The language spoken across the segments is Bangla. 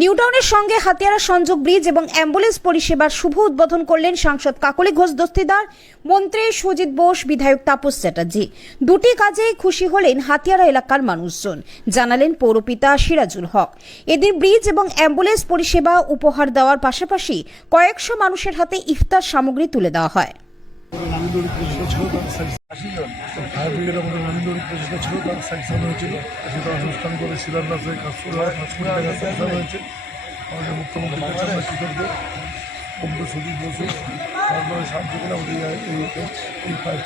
নিউটাউনের সঙ্গে হাতিয়ারা সংযোগ ব্রিজ এবং অ্যাম্বুলেন্স পরিষেবার শুভ উদ্বোধন করলেন সাংসদ কাকলি ঘোষ দস্তিদার, মন্ত্রী সুজিত বোস, বিধায়ক তাপস চ্যাটার্জি। দুটি কাজেই খুশি হলেন হাতিয়ারা এলাকার মানুষজন, জানালেন পৌরপিতা সিরাজুল হক। এদিন ব্রিজ এবং অ্যাম্বুলেন্স পরিষেবা উপহার দেওয়ার পাশাপাশি কয়েকশো মানুষের হাতে ইফতার সামগ্রী তুলে দেওয়া হয়। অনুষ্ঠান করে শিলান্যাসে কাজ শুরু হয়, 5 কোটি টাকা সংসার হয়েছে। আমাদের মুখ্যমন্ত্রী সুজিত বসু তারপরে সাহায্য করে আমাদের এই ফায়ার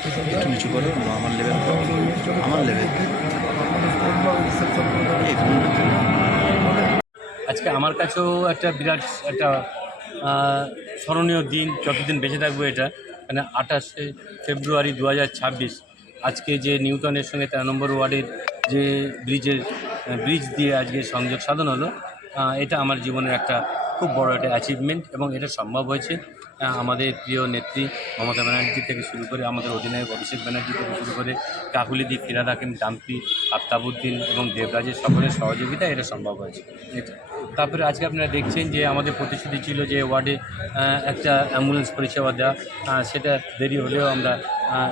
আজকে আমার কাছেও একটা বিরাট একটা স্মরণীয় দিন, যতদিন বেঁচে থাকবো এটা। মানে 28শে ফেব্রুয়ারি 2026 আজকে যে নিউটনের সঙ্গে 13 নম্বর ওয়ার্ডের যে ব্রিজ দিয়ে আজকে সংযোগ সাধন হলো, এটা আমার জীবনের একটা খুব বড় একটা অ্যাচিভমেন্ট। এবং এটা সম্ভব হয়েছে আমাদের প্রিয় নেত্রী মমতা ব্যানার্জি থেকে শুরু করে, আমাদের অধিনায়ক অভিষেক ব্যানার্জি থেকে শুরু করে, কাকুলিদি, ফিরাদ হাকিম, ডাম্পি, আফতাবউদ্দিন এবং দেবরাজের সকলের সহযোগিতা এটা সম্ভব হয়েছে। তারপরে আজকে আপনারা দেখছেন যে আমাদের প্রতিশ্রুতি ছিল যে ওয়ার্ডে একটা অ্যাম্বুলেন্স পরিষেবা দেওয়া, সেটা দেরি হলেও আমরা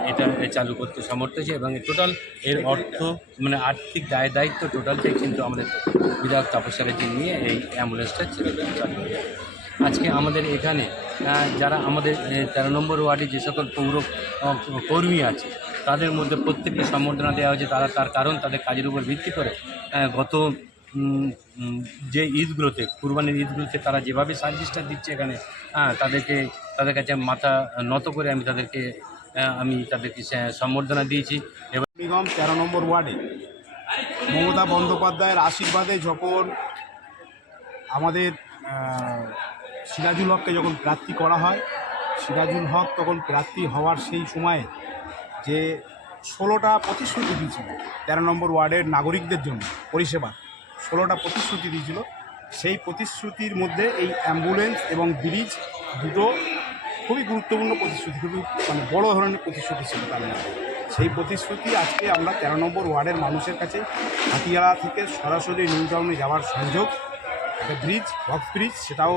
এটা চালু করতে সমর্থ হয়েছি। এবং টোটাল এর অর্থ মানে আর্থিক দায়িত্ব টোটালটাই কিন্তু আমাদের বিধায়ক তাপস চ্যাটার্জি নিয়ে এই অ্যাম্বুলেন্সটা চালু হয়েছে। আজকে আমাদের এখানে যারা আমাদের 13 নম্বর ওয়ার্ডে যে সকল পৌর কর্মী আছে, তাদের মধ্যে প্রত্যেককে সম্বর্ধনা দেওয়া হয়েছে। তার কারণ তাদের কাজের উপর ভিত্তি করে গত যে ঈদগুলোতে, কুরবানির ঈদগুলোতে তারা যেভাবে সার্ভিসটা দিচ্ছে এখানে, তাদের কাছে মাথা নত করে আমি তাদেরকে সম্বর্ধনা দিয়েছি। এবং নিগম 13 নম্বর ওয়ার্ডে মমতা বন্দ্যোপাধ্যায়ের আশীর্বাদে যখন আমাদের সিরাজুল হককে যখন প্রার্থী করা হয়, সিরাজুল হক তখন প্রার্থী হওয়ার সেই সময়ে যে 16টা প্রতিশ্রুতি দিয়েছিল 13 নম্বর ওয়ার্ডের নাগরিকদের জন্য পরিষেবা, 16টা প্রতিশ্রুতি দিয়েছিল। সেই প্রতিশ্রুতির মধ্যে এই অ্যাম্বুলেন্স এবং ব্রিজ দুটো খুবই গুরুত্বপূর্ণ প্রতিশ্রুতি, খুবই বড় ধরনের প্রতিশ্রুতি ছিল তার মধ্যে। সেই প্রতিশ্রুতি আজকে আমরা 13 নম্বর ওয়ার্ডের মানুষের কাছে হাতিয়ারা থেকে সরাসরি নিউটাউনে যাওয়ার সংযোগ, একটা ব্রিজ, বক্স ব্রিজ, সেটাও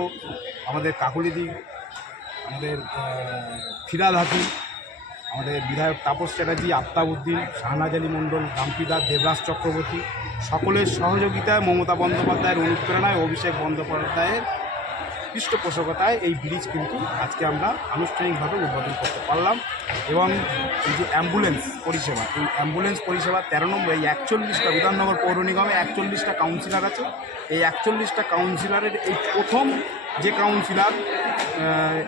আমাদের কাকুলিদি, আমাদের ফিরাদ হাকিম, আমাদের বিধায়ক তাপস চ্যাটার্জি, আফতাবউদ্দিন, শাহনাজ আলী মণ্ডল, রামপিদা, দেবরাজ চক্রবর্তী সকলের সহযোগিতায়, মমতা বন্দ্যোপাধ্যায়ের অনুপ্রেরণায়, অভিষেক বন্দ্যোপাধ্যায়ের পৃষ্ঠপোষকতায় এই ব্রিজ কিন্তু আজকে আমরা আনুষ্ঠানিকভাবে উদ্বোধন করতে পারলাম। এবং এই যে অ্যাম্বুলেন্স পরিষেবা, এই অ্যাম্বুলেন্স পরিষেবা 13 নম্বর, এই 41টা বিধাননগর পৌর নিগমে 41টা কাউন্সিলর আছে। এই 41টা কাউন্সিলরের এই প্রথম যে কাউন্সিলর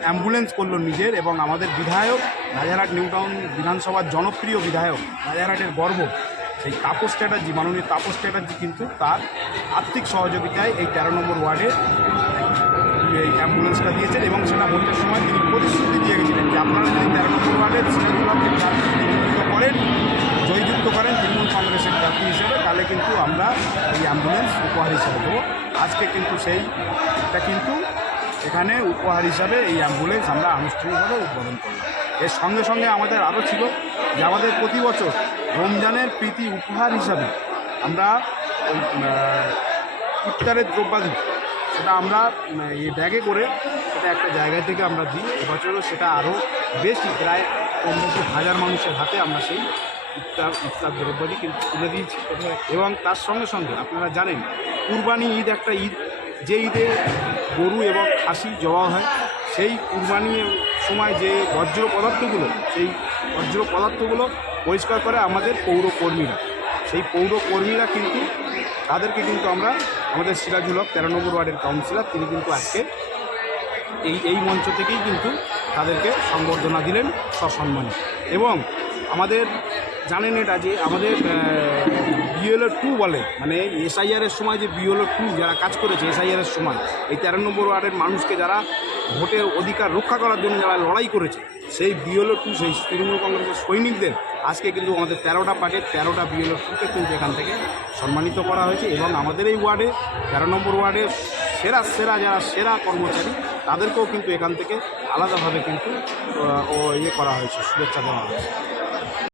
অ্যাম্বুলেন্স করলো নিজের, এবং আমাদের বিধায়ক, রাজারহাট নিউটাউন বিধানসভার জনপ্রিয় বিধায়ক, রাজারহাটের গর্ব, সেই তাপস চ্যাটার্জি, মাননীয় তাপস চ্যাটার্জি কিন্তু তার আর্থিক সহযোগিতায় এই 13 নম্বর ওয়ার্ডে এই অ্যাম্বুলেন্সটা দিয়েছেন। এবং সেটা ভোটের সময় তিনি প্রতিশ্রুতি দিয়ে গেছিলেন যে আপনারা যদি 13 নম্বর ওয়ার্ডের সিরাজুলকে প্রার্থী করেন, জয়যুক্ত করেন তৃণমূল কংগ্রেসের প্রার্থী হিসেবে, তাহলে কিন্তু আমরা এই অ্যাম্বুলেন্স উপহার হিসাবে দেবো। আজকে কিন্তু সেইটা কিন্তু এখানে উপহার হিসাবে এই অ্যাম্বুলেন্স আমরা আনুষ্ঠানিকভাবে উদ্বোধন করলাম। এর সঙ্গে সঙ্গে আমাদের আরও ছিল যে আমাদের প্রতি বছর রমজানের প্রীতি উপহার হিসাবে আমরা ওই ইফতারের দ্রব্যাদি, সেটা আমরা এই ব্যাগে করে সেটা একটা জায়গা থেকে আমরা দিই। এবছরও সেটা আরও বেশি, প্রায় 15,000 মানুষের হাতে আমরা সেই ইফতার দ্রব্যাদি কিন্তু তুলে দিয়েছি। এবং তার সঙ্গে সঙ্গে আপনারা জানেন কুরবানি ঈদ একটা ঈদ, যে ঈদে গরু এবং খাসি জবা হয়, সেই কুরবানির সময় যে বর্জ্য পদার্থগুলো, সেই বর্জ্য পদার্থগুলো পরিষ্কার করে আমাদের পৌরকর্মীরা। সেই পৌরকর্মীরা কিন্তু তাদেরকে কিন্তু আমরা, আমাদের সিরাজুল হক 13 নম্বর ওয়ার্ডের কাউন্সিলর, তিনি কিন্তু আজকে এই মঞ্চ থেকেই কিন্তু তাদেরকে সংবর্ধনা দিলেন সসম্মানে। এবং আমাদের জানেন এটা যে আমাদের BLO 2 বলে, মানে SIR-এর সময় যে BLO 2 যারা কাজ করেছে SIR-এর সময়, এই 13 নম্বর ওয়ার্ডের মানুষকে যারা ভোটের অধিকার রক্ষা করার জন্য যারা লড়াই করেছে, সেই BLO 2, সেই তৃণমূল কংগ্রেসের সৈনিকদের আজকে কিন্তু আমাদের 13টা পার্টির 13টা BLO 2-কে কিন্তু এখান থেকে সম্মানিত করা হয়েছে। এবং আমাদের এই ওয়ার্ডে 13 নম্বর ওয়ার্ডের যারা সেরা কর্মচারী, তাদেরকেও কিন্তু এখান থেকে আলাদাভাবে কিন্তু করা হয়েছে, শুভেচ্ছা দেওয়া হয়েছে।